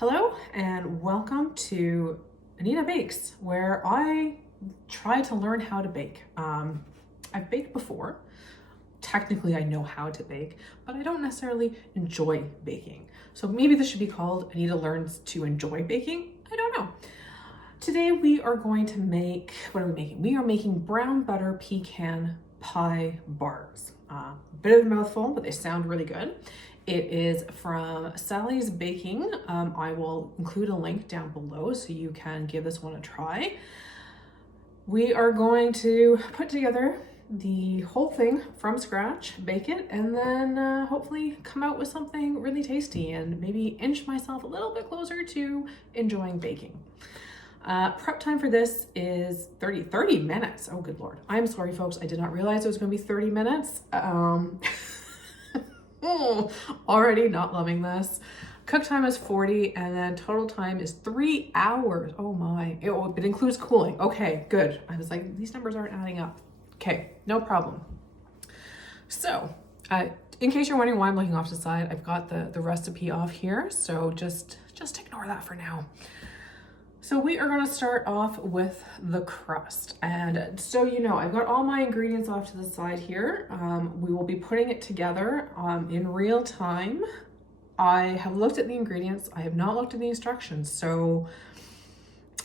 Hello and welcome to Anita Bakes, where I try to learn how to bake. I've baked before. Technically, I know how to bake, but I don't necessarily enjoy baking. So maybe this should be called Anita Learns to Enjoy Baking. I don't know. Today we are going to make, what are we making? We are making brown butter pecan pie bars. Bit of a mouthful, but they sound really good. It is from Sally's Baking. I will include a link down below so you can give this one a try. We are going to put together the whole thing from scratch, bake it, and then hopefully come out with something really tasty and maybe inch myself a little bit closer to enjoying baking. Prep time for this is 30 minutes. Oh, good Lord. I'm sorry, folks. I did not realize it was going to be 30 minutes. Already not loving this. Cook time is 40 and then total time is 3 hours. Oh my. It includes cooling. Okay, good. I was like, these numbers aren't adding up. Okay, no problem. So, in case you're wondering why I'm looking off to the side, I've got the recipe off here. So just ignore that for now. So we are going to start off with the crust. And so, I've got all my ingredients off to the side here. We will be putting it together in real time. I have looked at the ingredients. I have not looked at the instructions. So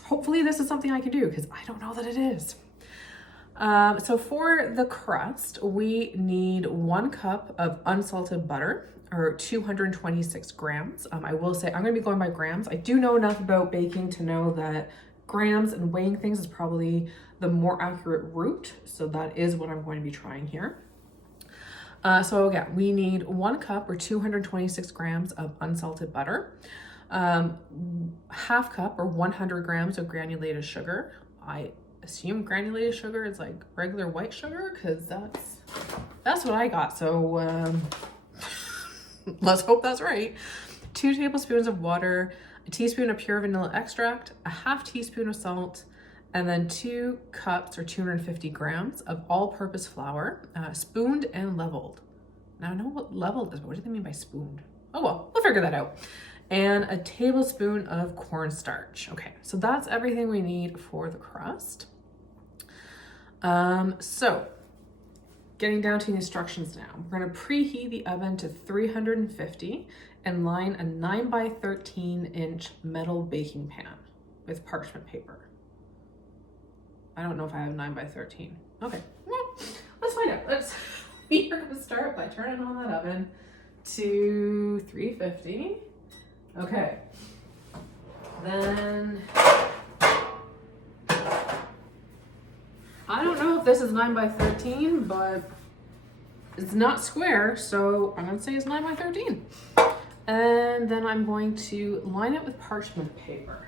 hopefully this is something I can do because I don't know that it is. So for the crust, we need 1 cup of unsalted butter, or 226 grams. I will say I'm going to be going by grams. I do know enough about baking to know that grams and weighing things is probably the more accurate route. So that is what I'm going to be trying here. So again, we need 1 cup or 226 grams of unsalted butter, 1/2 cup or 100 grams of granulated sugar. I assume granulated sugar is like regular white sugar because that's what I got. So let's hope that's right. 2 tablespoons of water, a teaspoon of pure vanilla extract, a 1/2 teaspoon of salt, and then 2 cups or 250 grams of all-purpose flour, spooned and leveled. Now I know what leveled is, but what do they mean by spooned? Oh well, we'll figure that out. And a tablespoon of cornstarch. Okay, so that's everything we need for the crust. So getting down to the instructions now. We're going to preheat the oven to 350 and line a 9 by 13 inch metal baking pan with parchment paper. I don't know if I have 9 by 13. Okay, well, let's find out. We are going to start by turning on that oven to 350. Okay. Then I don't know if this is 9 by 13, but it's not square, so I'm going to say it's 9 by 13. And then I'm going to line it with parchment paper.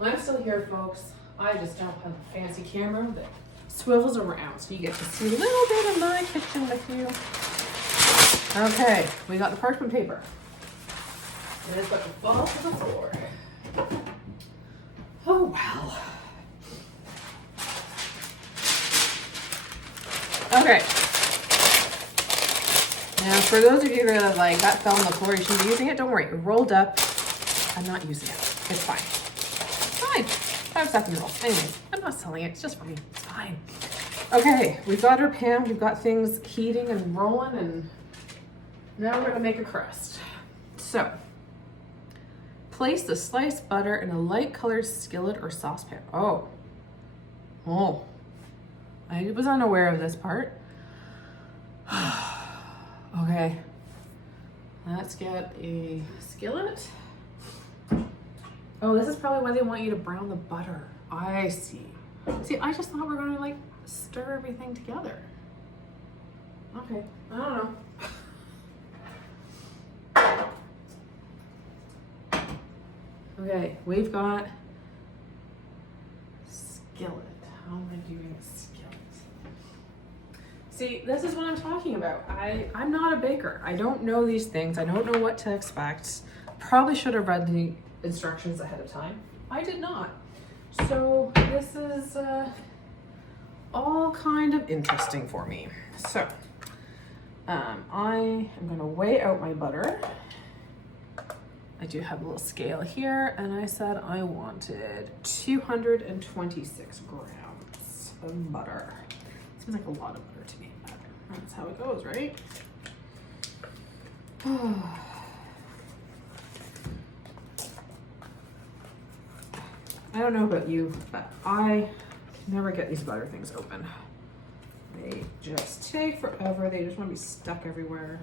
I'm still here, folks. I just don't have a fancy camera that swivels around, so you get to see a little bit of my kitchen with you. Okay, we got the parchment paper. And it's going to fall to the floor. Oh, well. Okay. Now, for those of you that are like, that fell on the floor, you shouldn't be using it. Don't worry, it rolled up. I'm not using it. It's fine. It's fine. 5-second roll. Anyways, I'm not selling it. It's just for me. It's fine. Okay, we've got our pan. We've got things heating and rolling, and now we're gonna make a crust. So, place the sliced butter in a light colored skillet or saucepan. Oh, I was unaware of this part. Okay, let's get a skillet. Oh, this is probably why they want you to brown the butter. I see. See, I just thought we were gonna like stir everything together. Okay, I don't know. Okay, we've got skillet. How am I doing skillet? See, this is what I'm talking about. I'm not a baker. I don't know these things. I don't know what to expect. Probably should have read the instructions ahead of time. I did not. So this is all kind of interesting for me. So I am gonna weigh out my butter. I do have a little scale here, and I said I wanted 226 grams of butter. Seems like a lot of butter to me. That's how it goes, right? I don't know about you, but I never get these butter things open. They just take forever. They just want to be stuck everywhere.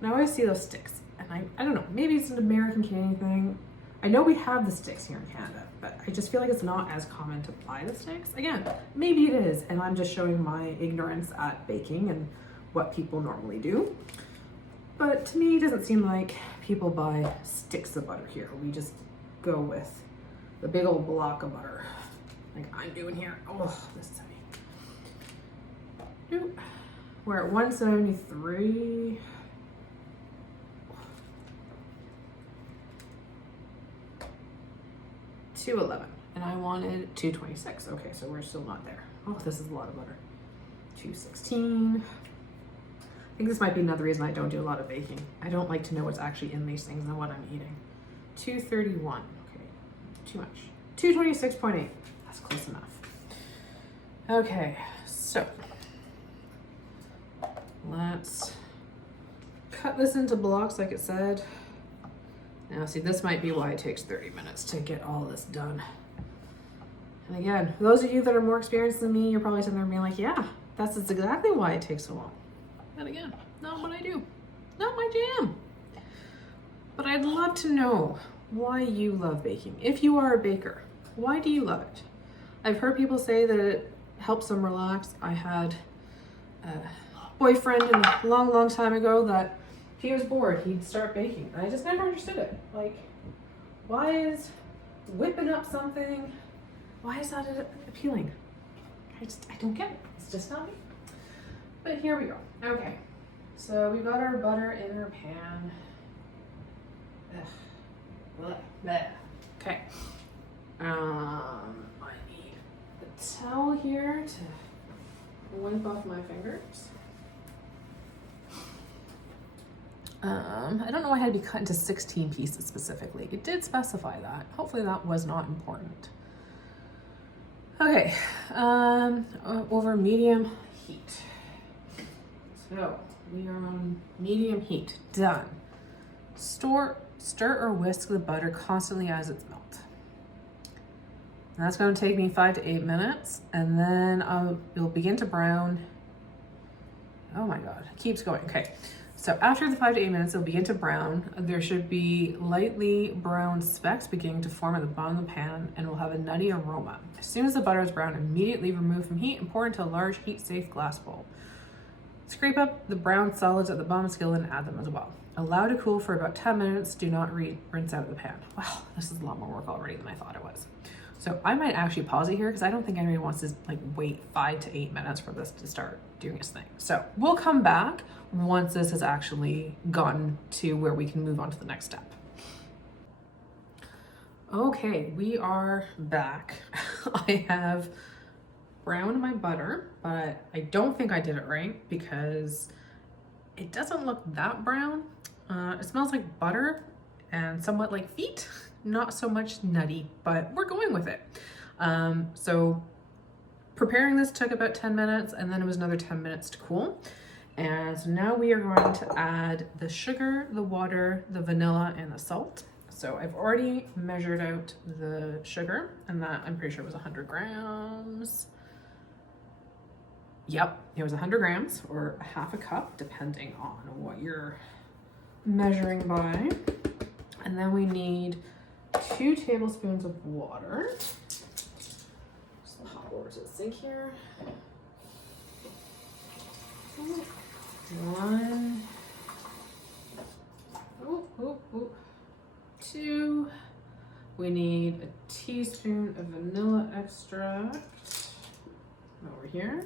And I always see those sticks, and I don't know, maybe it's an American Canadian thing. I know we have the sticks here in Canada, but I just feel like it's not as common to buy the sticks. Again, maybe it is, and I'm just showing my ignorance at baking and what people normally do. But to me, it doesn't seem like people buy sticks of butter here. We just go with the big old block of butter, like I'm doing here. Oh, this is heavy. We're at 173. 211, and I wanted 226. Okay, so we're still not there. Oh, this is a lot of butter. 216. I think this might be another reason I don't do a lot of baking. I don't like to know what's actually in these things and what I'm eating. 231. Okay, too much. 226.8. That's close enough. Okay, so let's cut this into blocks like it said. Now see, this might be why it takes 30 minutes to get all this done. And again, for those of you that are more experienced than me, you're probably sitting there being like, yeah, that's exactly why it takes so long. And again, not what I do, not my jam. But I'd love to know why you love baking. If you are a baker, why do you love it? I've heard people say that it helps them relax. I had a boyfriend a long time ago that if he was bored, he'd start baking. And I just never understood it. Like, why is whipping up something, why is that appealing? I don't get it. It's just not me. But here we go. Okay. So we've got our butter in our pan. Ugh. Blah, blah. Okay. I need a towel here to wipe off my fingers. I don't know why it had to be cut into 16 pieces specifically. It did specify that. Hopefully that was not important. Okay, over medium heat. So we are on medium heat. Done. Stir or whisk the butter constantly as it's melted. And that's going to take me 5 to 8 minutes, and then it'll begin to brown. Oh my God, it keeps going. Okay. So after the 5 to 8 minutes, it'll begin to brown. There should be lightly brown specks beginning to form at the bottom of the pan, and will have a nutty aroma. As soon as the butter is brown, immediately remove from heat and pour into a large heat-safe glass bowl. Scrape up the brown solids at the bottom of the skillet and add them as well. Allow to cool for about 10 minutes. Do not rinse out of the pan. Wow, this is a lot more work already than I thought it was. So I might actually pause it here because I don't think anybody wants to like wait 5 to 8 minutes for this to start doing its thing. So we'll come back once this has actually gotten to where we can move on to the next step. Okay, we are back. I have browned my butter, but I don't think I did it right because it doesn't look that brown. It smells like butter and somewhat like feet. Not so much nutty, but we're going with it. So preparing this took about 10 minutes, and then it was another 10 minutes to cool. And so now we are going to add the sugar, the water, the vanilla, and the salt. So I've already measured out the sugar, and that I'm pretty sure was 100 grams. Yep, it was 100 grams or a half a cup, depending on what you're measuring by. And then we need 2 tablespoons of water. Just the hot water to the sink here. 1, 2. We need a teaspoon of vanilla extract over here.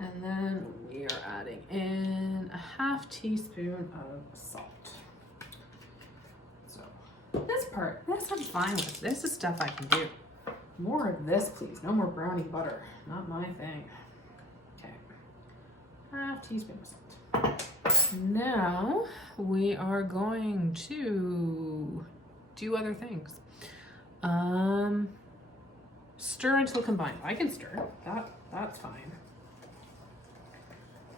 And then we are adding in a ½ teaspoon of salt. So this part, this I'm fine with. This is stuff I can do. More of this, please. No more brownie butter. Not my thing. Okay. ½ 1/2 teaspoon of salt. Now we are going to do other things. Stir until combined. I can stir. That's fine.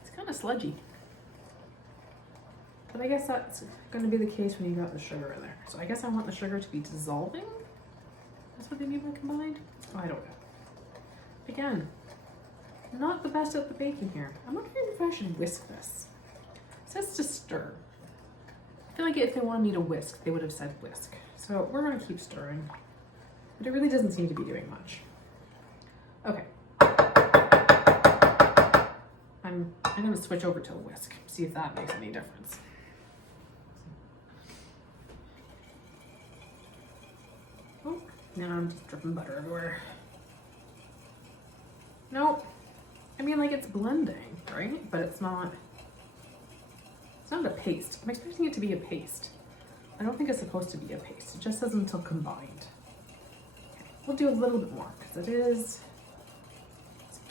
It's kind of sludgy. But I guess that's going to be the case when you got the sugar in there. So I guess I want the sugar to be dissolving. That's what they mean by combined? Oh, I don't know. Again, not the best at the baking here. I'm wondering if I should whisk this. It says to stir. I feel like if they wanted me to whisk, they would have said whisk. So we're going to keep stirring. But it really doesn't seem to be doing much. Okay. I'm going to switch over to a whisk, see if that makes any difference. Oh, now I'm just dripping butter everywhere. Nope. I mean, like, it's blending, right? But it's not a paste. I'm expecting it to be a paste. I don't think it's supposed to be a paste. It just says until combined. Okay. We'll do a little bit more because it's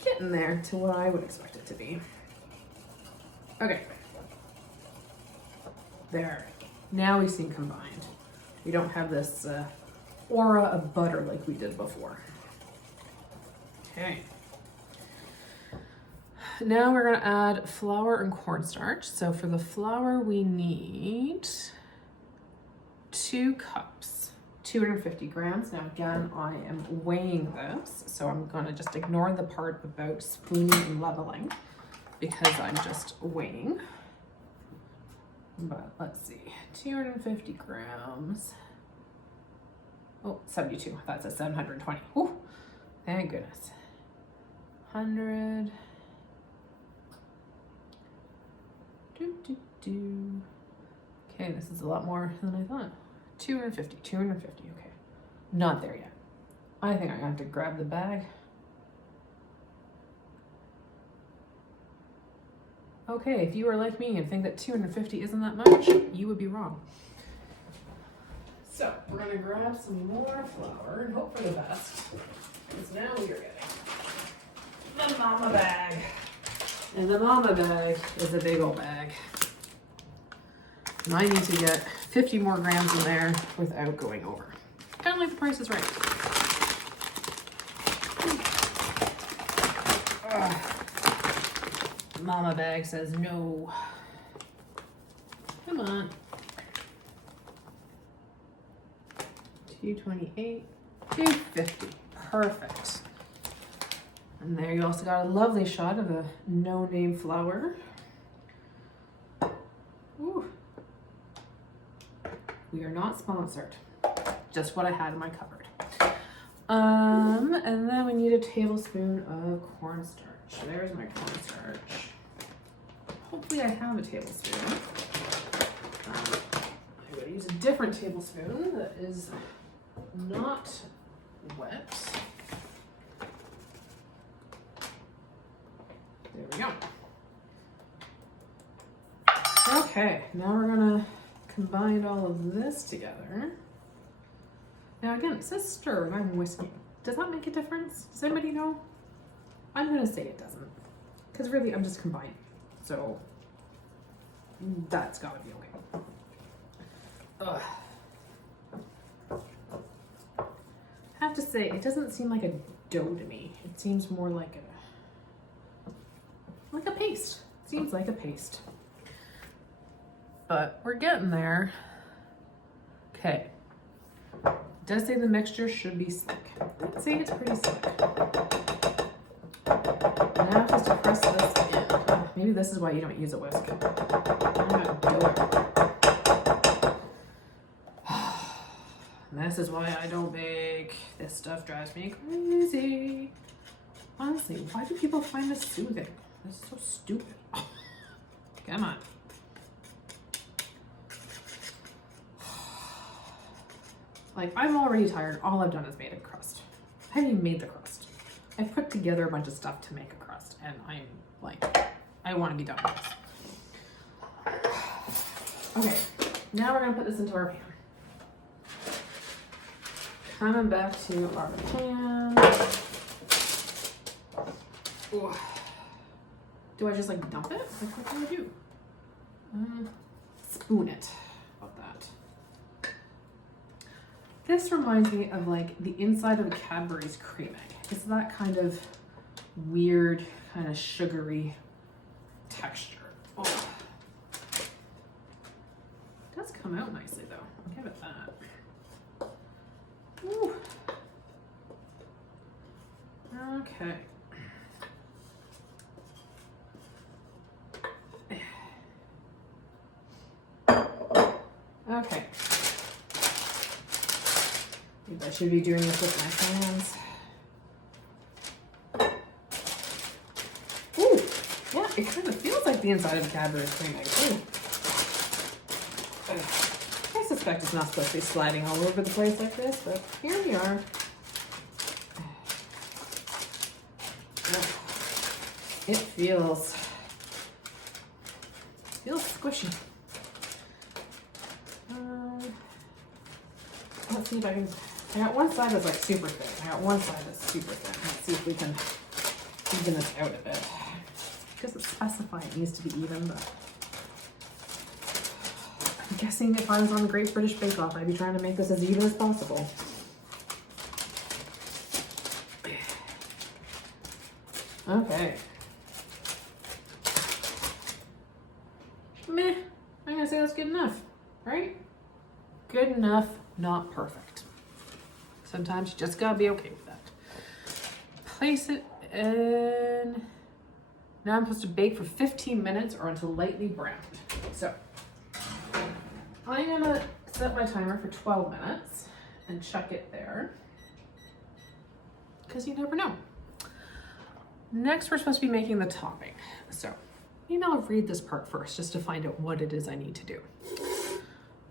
getting there to what I would expect it to be. Okay. There. Now we seem combined. We don't have this aura of butter like we did before. Okay. Now we're gonna add flour and cornstarch. So for the flour, we need 2 cups, 250 grams. Now again, I am weighing this, so I'm gonna just ignore the part about spooning and leveling because I'm just weighing. But let's see, 250 grams. Oh, 72, I thought it said 720. Whew, thank goodness. 100. Okay, this is a lot more than I thought. 250, okay. Not there yet. I think I'm gonna have to grab the bag. Okay, if you are like me and think that 250 isn't that much, you would be wrong. So we're gonna grab some more flour and hope for the best. Because now we are getting the mama bag. And the mama bag is a big old bag. And I need to get 50 more grams in there without going over. Kind of like the Price is Right. Mama bag says no. Come on. 228, 250. Perfect. And there you also got a lovely shot of a no-name flower. Ooh. We are not sponsored. Just what I had in my cupboard. And then we need a tablespoon of cornstarch. There's my cornstarch. Hopefully I have a tablespoon. I'm going to use a different tablespoon that is not wet. There we go. Okay, now we're gonna combine all of this together. Now again, it says stir and I'm whisking. Does that make a difference? Does anybody know? I'm gonna say it doesn't. Because really, I'm just combining. So, that's gotta be okay. Ugh. I have to say, it doesn't seem like a dough to me. It seems more like a paste. Seems like a paste. But we're getting there. Okay. It does say the mixture should be slick. I'd say it's pretty slick. Now just to press this in. Maybe this is why you don't use a whisk. I'm gonna do it. This is why I don't bake. This stuff drives me crazy. Honestly, why do people find this soothing? This is so stupid. Come on. Like, I'm already tired. All I've done is made a crust. I haven't even made the crust. I put together a bunch of stuff to make a crust, and I'm like, I want to be done with this. Okay, now we're gonna put this into our pan. Coming back to our pan. Ooh. Do I just like dump it? Like what do I do? Spoon it. How about that? This reminds me of like the inside of a Cadbury's cream egg. It's that kind of weird, kind of sugary texture. Oh. It does come out nicely though. I'll give it that. Ooh. Okay. Okay. Maybe I should be doing this with my hands. Ooh, yeah, it kind of feels like the inside of a Cadbury's cream egg too. I suspect it's not supposed to be sliding all over the place like this, but here we are. It feels squishy. Let's see if I can. I got one side that's like super thick. I got one side that's super thin. Let's see if we can even this out a bit. It doesn't specify it needs to be even, but I'm guessing if I was on the Great British Bake Off, I'd be trying to make this as even as possible. Okay. Meh. I'm gonna say that's good enough, right? Good enough, not perfect. Sometimes you just gotta be okay with that. Place it in. Now I'm supposed to bake for 15 minutes or until lightly browned. So I'm gonna set my timer for 12 minutes and check it there, because you never know. Next, we're supposed to be making the topping. So maybe I'll read this part first just to find out what it is I need to do.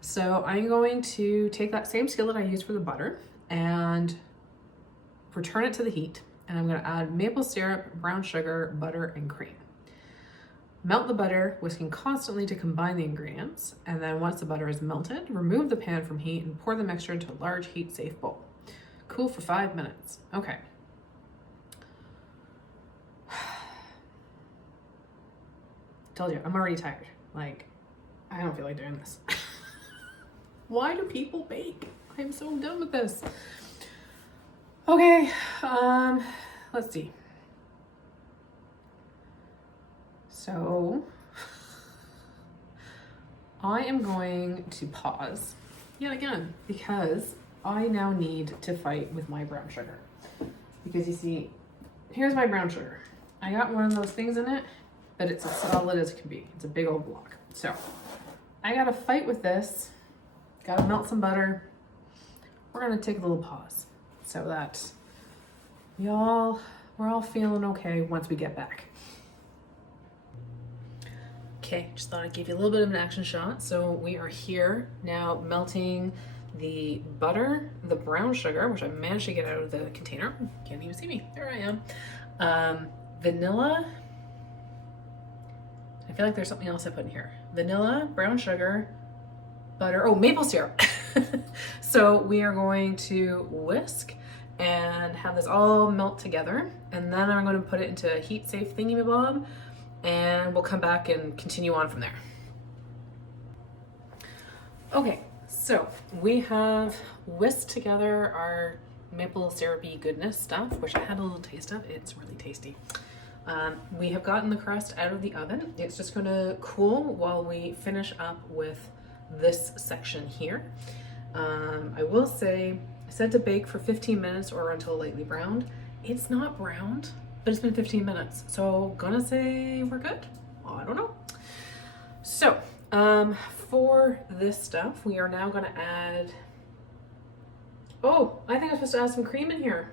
So I'm going to take that same skillet I used for the butter and return it to the heat. And I'm going to add maple syrup, brown sugar, butter, and cream. Melt the butter, whisking constantly to combine the ingredients. And then once the butter is melted, remove the pan from heat and pour the mixture into a large heat-safe bowl. Cool for 5 minutes. Okay. Told you, I'm already tired. Like, I don't feel like doing this. Why do people bake? I'm so done with this. Okay, let's see. So, I am going to pause yet again because I now need to fight with my brown sugar. Because you see, here's my brown sugar. I got one of those things in it, but it's as solid as it can be. It's a big old block. So, I gotta fight with this. Gotta melt some butter. We're gonna take a little pause so that we're all feeling okay once we get back. Okay, just thought I'd give you a little bit of an action shot. So we are here now melting the butter, the brown sugar, which I managed to get out of the container. Can't even see me. There I am. Vanilla. I feel like there's something else I put in here. Vanilla, brown sugar, butter, oh, maple syrup. So we are going to whisk and have this all melt together. And then I'm going to put it into a heat safe thingy-mabob and we'll come back and continue on from there. Okay, so we have whisked together our maple syrupy goodness stuff, which I had a little taste of. It's really tasty. We have gotten the crust out of the oven. It's just going to cool while we finish up with this section here. I will say, I said to bake for 15 minutes or until lightly browned. It's not browned, but it's been 15 minutes. So gonna say we're good. I don't know. So for this stuff, we are now gonna add, oh, I think I'm supposed to add some cream in here.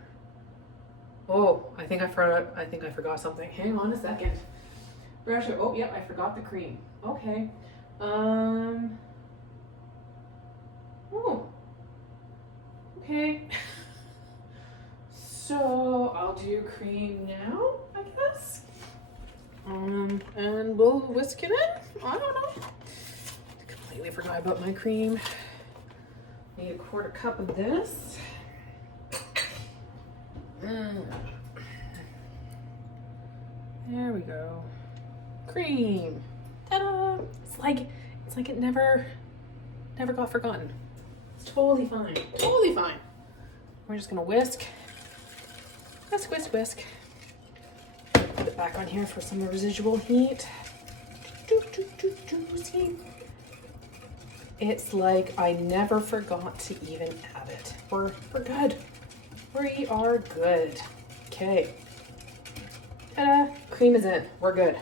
Oh, I think I forgot something. Hang on a second. Oh, yep, I forgot the cream. Okay. Oh, okay. So I'll do cream now, I guess. And we'll whisk it in. I don't know. I completely forgot about my cream. Need a 1/4 cup of this. There we go. cream. Ta-da! It's like it never got forgotten. It's totally fine. Totally fine. We're just gonna whisk. Whisk, whisk, whisk. Put it back on here for some residual heat. See? It's like I never forgot to even add it. We're good. We are good. Okay. Ta-da! Cream is in. We're good.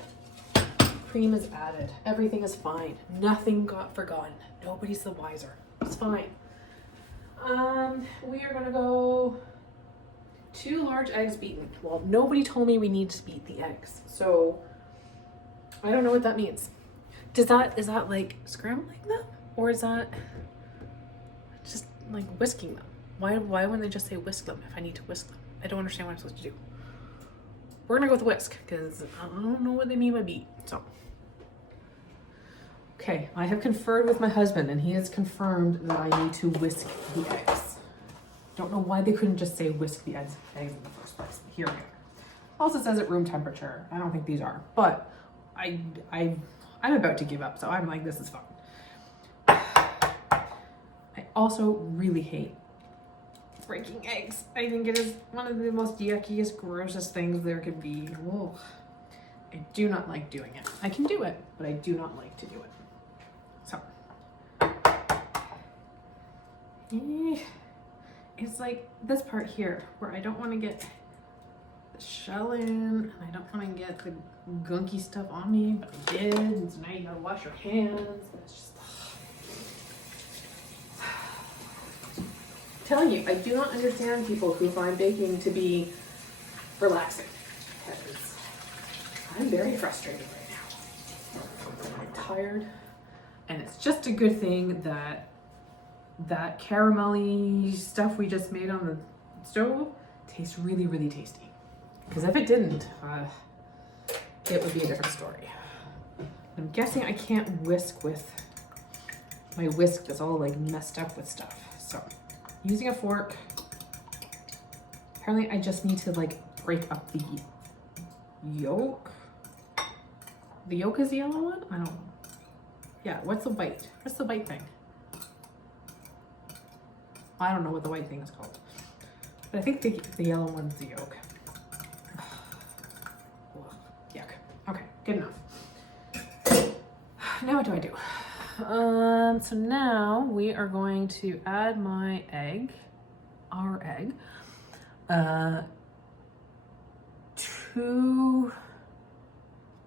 Cream is added. Everything is fine. Nothing got forgotten. Nobody's the wiser. It's fine. We are gonna go 2 large eggs beaten. Well, nobody told me we need to beat the eggs, so I don't know what that means. Is that like scrambling them, or is that just like whisking them? Why wouldn't they just say whisk them if I need to whisk them? I don't understand what I'm supposed to do. We're gonna go with whisk because I don't know what they mean by beat. So, okay, I have conferred with my husband and he has confirmed that I need to whisk the eggs. Don't know why they couldn't just say whisk the eggs in the first place. Here we are. Also says at room temperature. I don't think these are, but I'm about to give up, so I'm like, this is fine. I also really hate breaking eggs. I think it is one of the most yuckiest, grossest things there could be. Whoa. I do not like doing it. I can do it, but I do not like to do it. So. It's like this part here where I don't want to get the shell in and I don't want to get the gunky stuff on me, but I did, and so now you gotta wash your hands. And it's just telling you, I do not understand people who find baking to be relaxing, because I'm very frustrated right now. I'm tired, and it's just a good thing that that caramelly stuff we just made on the stove tastes really, really tasty. Because if it didn't, it would be a different story. I'm guessing I can't whisk with my whisk that's all like messed up with stuff. So, using a fork. Apparently I just need to like break up the yolk. The yolk is the yellow one? I don't know. Yeah, what's the white? What's the white thing? I don't know what the white thing is called. But I think the yellow one's the yolk. Yuck. Okay, good enough. Now what do I do? So now we are going to add our egg, to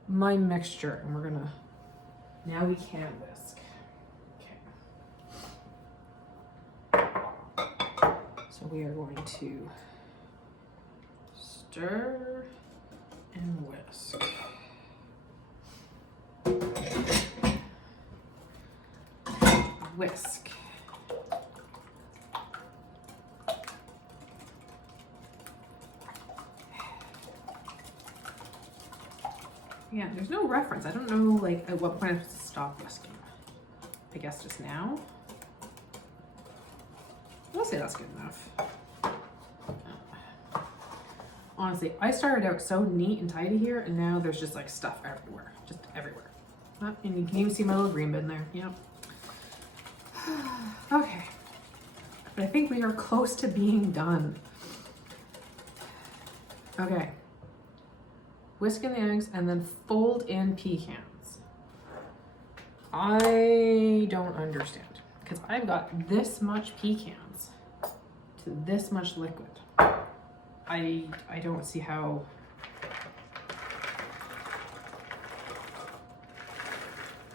my mixture, and we're gonna, now we can whisk. Okay. So we are going to stir and whisk. Whisk. Yeah, there's no reference. I don't know like at what point I'm supposed to stop whisking. I guess just now. I'll say that's good enough. Honestly, I started out so neat and tidy here, and now there's just like stuff everywhere. Just everywhere. Oh, and you can even see my little green bin there. Yep. Okay. But I think we are close to being done. Okay. Whisk in the eggs and then fold in pecans. I don't understand because I've got this much pecans to this much liquid. I don't see how.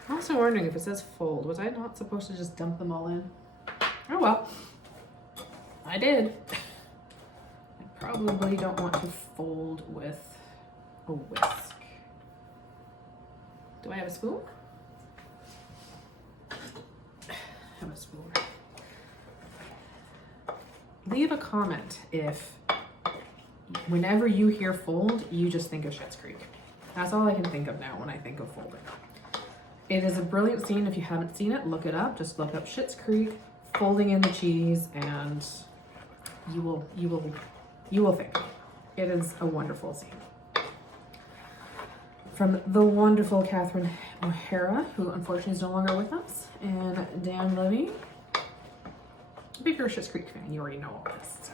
I'm also wondering if it says fold. Was I not supposed to just dump them all in? Oh well. I did. I probably don't want to fold with a whisk. Do I have a spoon? I have a spoon. Leave a comment if whenever you hear fold, you just think of Schitt's Creek. That's all I can think of now when I think of folding. It is a brilliant scene. If you haven't seen it, look it up. Just look up Schitt's Creek, folding in the cheese, and you will think. It is a wonderful scene. from the wonderful Catherine O'Hara, who unfortunately is no longer with us, and Dan Levy. Big Schitt's Creek fan, you already know all this. So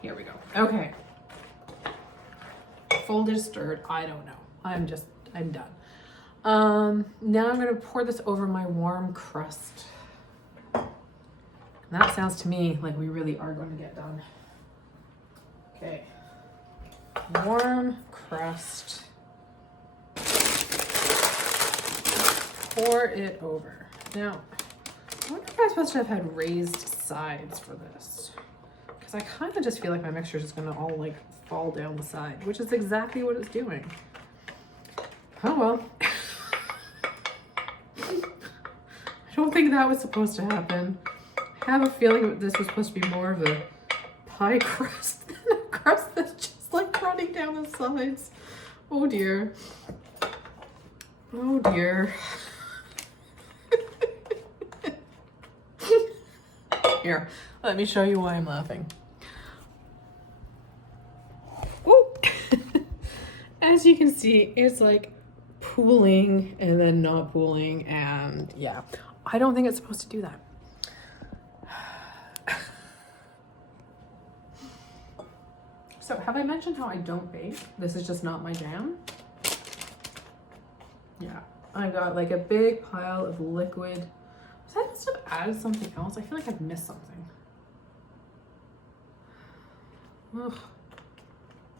here we go. Okay. Folded, stirred, I don't know. I'm done. Now I'm gonna pour this over my warm crust. And that sounds to me like we really are going to get done. Okay. Warm crust. Pour it over. Now, I wonder if I'm supposed to have had raised sides for this. Because I kind of just feel like my mixture is just going to all like fall down the side, which is exactly what it's doing. Oh well. I don't think that was supposed to happen. I have a feeling that this was supposed to be more of a pie crust than a crust that's just like running down the sides. Oh dear. Oh dear. Here, let me show you why I'm laughing. Oh, as you can see, it's like pooling and then not pooling, and yeah, I don't think it's supposed to do that. So have I mentioned how I don't bake? This is just not my jam. Yeah, I've got like a big pile of liquid. Was I supposed to have added something else? I feel like I've missed something. Ugh.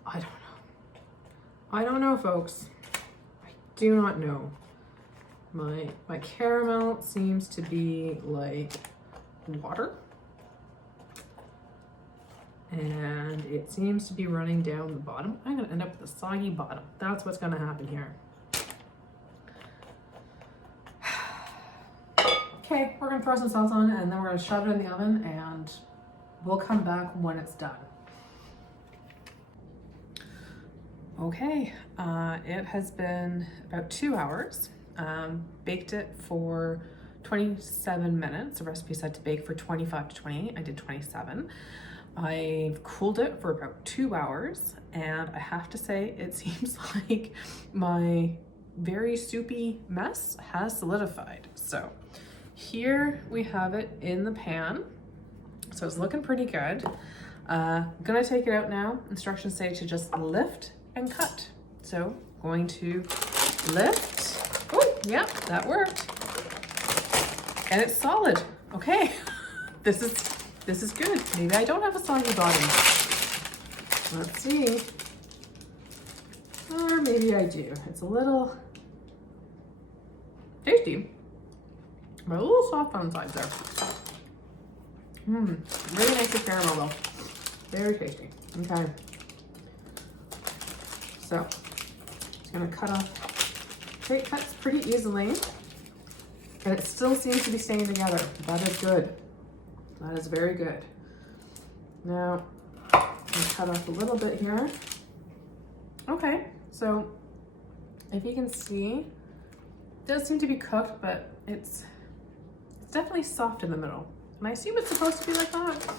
I don't know. I don't know, folks. I do not know. My caramel seems to be like water. And it seems to be running down the bottom. I'm gonna end up with a soggy bottom. That's what's gonna happen here. Okay, we're gonna throw some sauce on and then we're gonna shove it in the oven and we'll come back when it's done. Okay, it has been about 2 hours. Baked it for 27 minutes. The recipe said to bake for 25 to 28. I did 27. I've cooled it for about 2 hours, and I have to say it seems like my very soupy mess has solidified. So here we have it in the pan. So it's looking pretty good. Gonna take it out now. Instructions say to just lift and cut. So going to lift. Oh, yeah, that worked. And it's solid. Okay, this is good. Maybe I don't have a soggy bottom. Let's see. Or maybe I do. It's a little tasty, but a little soft on the sides there. Really nice with caramel though. Very tasty. Okay. So, just gonna cut off. Okay, it cuts pretty easily. And it still seems to be staying together. That is good. That is very good. Now, I'm gonna cut off a little bit here. Okay, so if you can see, it does seem to be cooked, but it's definitely soft in the middle. And I assume it's supposed to be like that,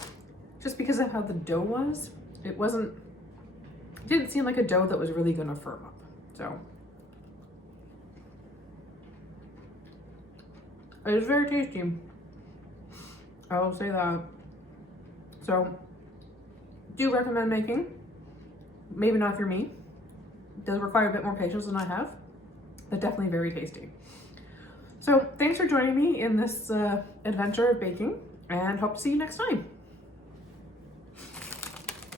just because of how the dough was. It didn't seem like a dough that was really gonna firm up, so. It is very tasty. I will say that. So, do recommend making. Maybe not for me. It does require a bit more patience than I have, but definitely very tasty. So, thanks for joining me in this adventure of baking, and hope to see you next time.